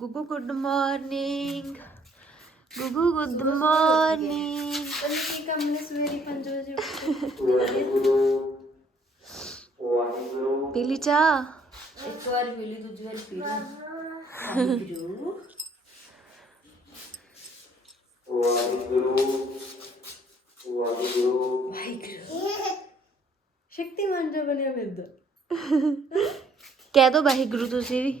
Gugu good morning गुगु good morning पीली चा शक्ति मान जा बने कह दो वाहिगुरु तुम तो भी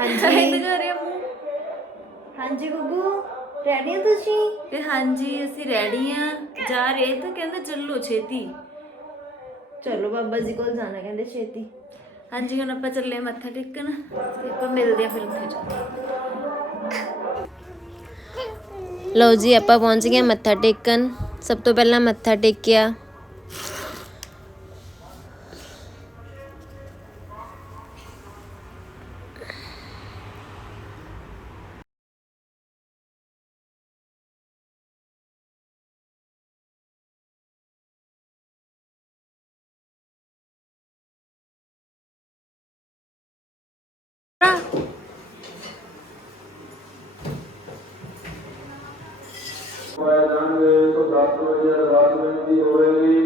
ਹਾਂਜੀ ਇੰਦ ਕਰ ਰਹੇ ਹਾਂ ਹਾਂਜੀ ਗੁੱਗੂ ਰੈਡੀ ਹੋ ਤੁਸੀਂ ਤੇ ਹਾਂਜੀ ਅਸੀਂ ਰੈਡੀ ਆ ਜਾ ਰਹੇ ਤਾਂ ਕਹਿੰਦਾ ਚੱਲੋ ਛੇਤੀ ਚਲੋ ਬਾਬਾ ਜੀ ਕੋਲ ਜਾਣਾ ਕਹਿੰਦੇ ਛੇਤੀ ਹਾਂਜੀ ਹੁਣ ਆਪਾਂ ਚੱਲੇ ਮੱਥਾ ਟੇਕਣ ਤੇ ਆਪਾਂ ਮਿਲਦੇ ਆ ਫਿਰ ਉੱਥੇ ਜਾ ਲਓ ਜੀ ਆਪਾਂ ਪਹੁੰਚ ਗਏ ਮੱਥਾ ਟੇਕਣ ਸਭ ਤੋਂ ਪਹਿਲਾਂ ਮੱਥਾ ਟੇਕਿਆ ਰਾਤ ਨੂੰ ਜਾਂ ਰਾਤ ਨੂੰ ਦੀ ਹੋਵੇਗੀ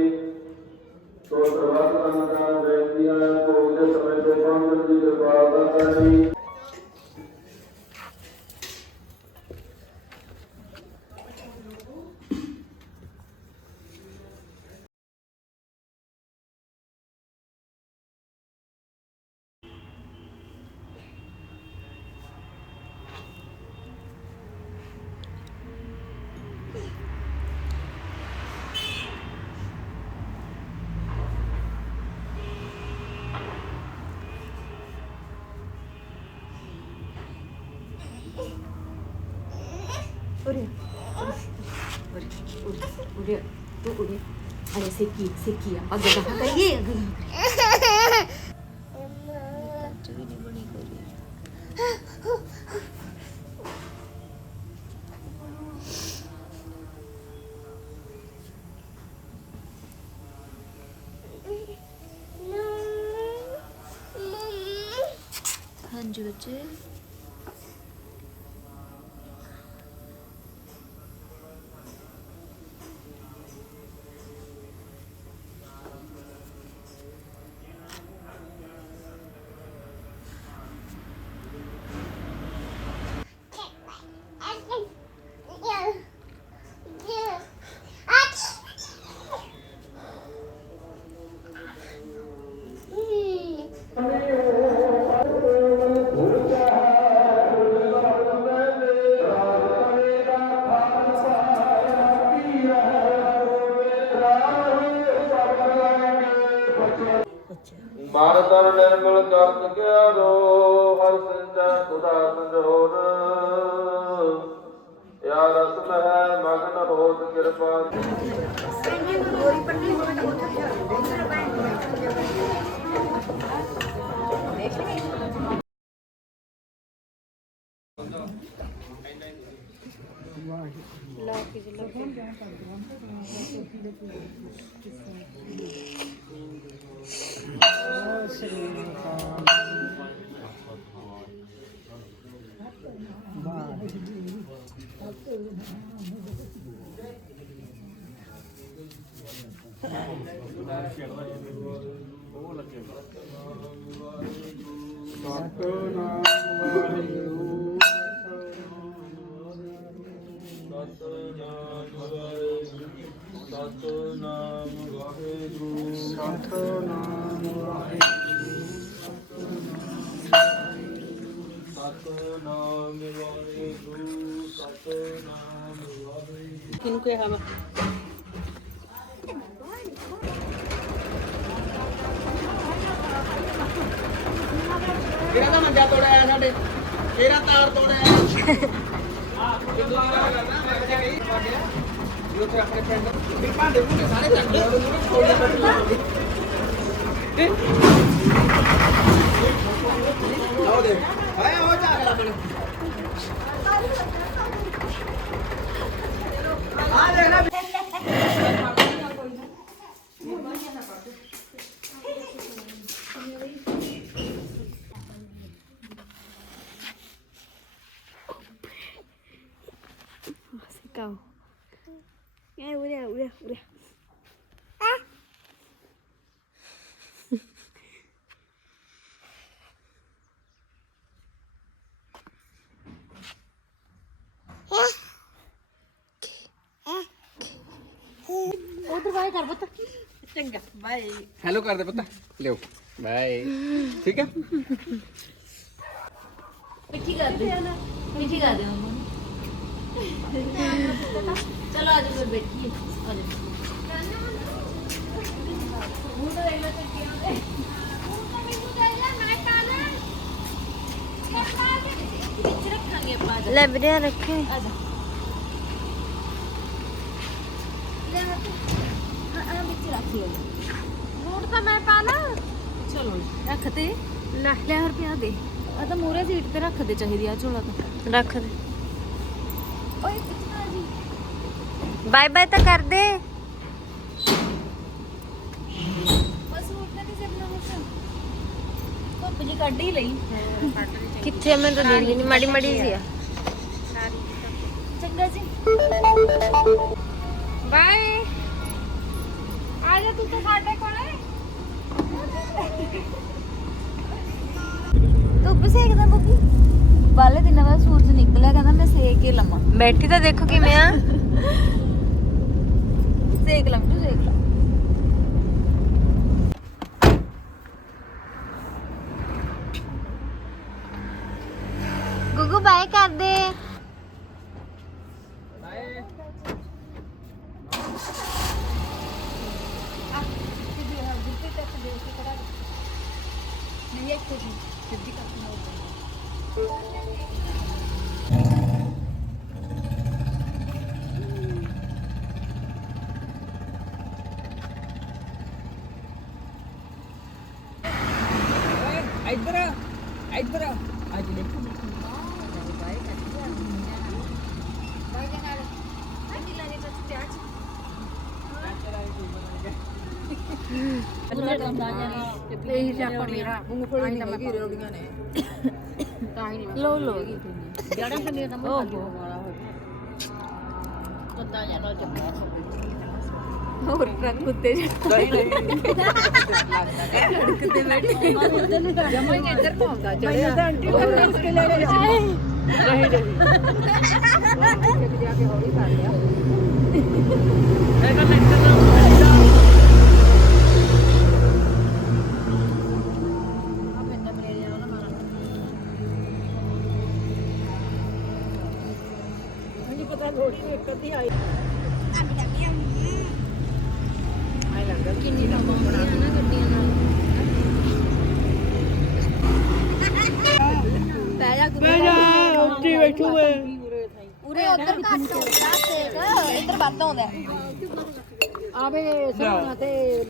उड़े तो उड़े अरे सिक्की सिक्की आगे कहाँ करिए हाँ जी बच्चे ਮਨ ਤਨ ਨਿਰਮਲ ਕਰ ਸਕਿਆ ਰੋ ਹਰ ਸੰਚਾ ਖੁਦਾ ਸੰਜੋਰ ਯਾ ਰਸ ਮਹਿ ਮਗਨ ਹੋਤ ਕਿਰਪਾ ਲਾ ਕੇ ਜਿਲਾ ਹੋਂ ਜਾਂ ਪੰਦਰਾਂ ਤੋਂ ਕਿਸ ਸਰੀਰ ਉਹ ਲੱਗੇਗਾ ਸਤਨਾਮ ਵਾਹਿਗੁਰੂ ਸਤਨਾਮ ਵਾਹਿਗੁਰੂ ਸਤਨਾਮ ਵਾਹਿਗੁਰੂ ਸਤਨਾਮ ਕਿਨੂੰ ਕਿਹਾ ਵਾ ਇਹਦਾ ਤਾਂ ਮੰਜਾ ਤੋੜਿਆ ਆ ਸਾਡੇ ਤੇਰਾ ਤਾਰ ਤੋੜਿਆ ਆ ਜਦੋਂ ਆ ਕਰਨਾ ਮੈਂ ਕਿਹਾ ਕਹੀ ਤੁਹਾਡੇ ਜੋ ਤੇ ਆਪਣੇ ਫਰੈਂਡ ਵੀ ਭਾਂਡੇ ਭੁੰਡੇ ਸਾਰੇ ਚੱਕ ਲਏ ਉਹਨੂੰ ਥੋੜੀ ਬੜੀ ਲਾਉਂਦੇ ਆਓ ਦੇ ਆਏ ਹੋ ਜਾ ਅਗਲਾ ਬਣ ਆ ਦੇਖ ਬਾਏ ਹੈਲੋ ਕਰ ਦੇ ਪੁੱਤ ਲਿਓ ਬਾਏ ਠੀਕ ਹੈ ਮਿੱਠੀ ਕਰ ਦੇ ਮਿੱਠੀ ਕਰ ਦੇ ਮੰਮਾ ਚਲੋ ਅੱਜ ਮੈਂ ਬੈਠੀ ਹਾਂ ਮੂੰਹ ਤਾਂ ਦੇਖ ਲੈ ਤੇ ਕੀ ਆਉਂਦੇ ਮੂੰਹ ਤਾਂ ਮੈਨੂੰ ਦੇਖ ਲੈ ਮੈਂ ਕਾਲਾ ਇਹ ਪਾਲ ਦੇ ਵਿੱਚ ਰੱਖਾਂਗੇ ਆਪਾਂ ਲੈ ਵੀਰੇ ਰੱਖੇ ਆ ਜਾ ਲੈ ਮੈਂ ਆ ਵਿੱਚ ਰੱਖੀ ਹੋਈ सूट तो मैं पाना ਚਲੋ ਜੀ। ਰੱਖ ਤੇ ਲੈ ਲੈ ਰੁਪਿਆ ਦੇ ਆ ਤਾਂ ਮੋਰੇ ਸੀਟ ਤੇ ਰੱਖ ਦੇ ਚਾਹੀਦੀ ਆ ਝੋਲਾ ਤਾਂ ਰੱਖ ਦੇ ਓਏ ਕਿੱਥੇ ਜੀ ਬਾਏ ਬਾਏ ਤਾਂ ਕਰ ਦੇ ਬਸ ਸੂਟ ਨਾ ਕਿਸੇ ਬਣਾ ਹੋਸਾ ਧੁੱਪ ਜੀ ਕੱਢ ਹੀ ਲਈ ਕਿੱਥੇ ਆ? ਮੈਨੂੰ ਤਾਂ ਦੇਖ ਨਹੀਂ ਮਾੜੀ ਮਾੜੀ ਸੀ ਆ ਚੰਗਾ ਜੀ ਬਾਏ ਆ ਜਾ ਤੂੰ ਤਾਂ ਸਾਡੇ ਕੋਲ ਧੁੱਪ ਸੇਕਦਾ ਬੱਬੀ ਬਾਲੇ ਦਿਨਾਂ ਬਾਅਦ ਸੂਰਜ ਨਿਕਲਿਆ ਕਹਿੰਦਾ ਮੈਂ ਸੇਕ ਕੇ ਲਵਾਂ ਬੈਠੀ ਤਾਂ ਦੇਖੋ ਕਿਵੇਂ ਆ ਸੇਕ ਲਵਾਂ ਤੂੰ ਸੇਕ ਲਾ Yiyecektim. Dedik aklıma oldu. Thank you. ਇਹੀ ਸਿਆਪਾ ਮੇਰਾ ਨੇ ਤਾਂ ਹੀ ਨਹੀਂ ਲੋ ਲੋ ਜੜਾ ਖੰਨੇ ਦਾ ਮੂੰਹ ਖਾਲੀ ਹੋਣ ਵਾਲਾ ਹੋਵੇ ਕੰਦਾ ਜਾਂ ਨਾਲ ਹੋਰ ਰੰਗ ਉੱਤੇ ਨਹੀਂ ਨਹੀਂ ਸੜਕ ਤੇ ਬੈਠੀ ਜਮਾਂ ਇੱਧਰ ਨੂੰ ਆਉਂਦਾ ਚੜਿਆ ਤਾਂ ਇਸ ਕੇ ਲੈ ਲੈ ਨਹੀਂ ਨਹੀਂ ਜਾ ਕੇ ਹੋਰ ਉਧਰ ਘੱਟ ਹੁੰਦਾ ਸੇਕ ਇੱਧਰ ਵੱਧ ਆਉਂਦਾ ਆਵੇ ਸਰੋਂ ਤੇ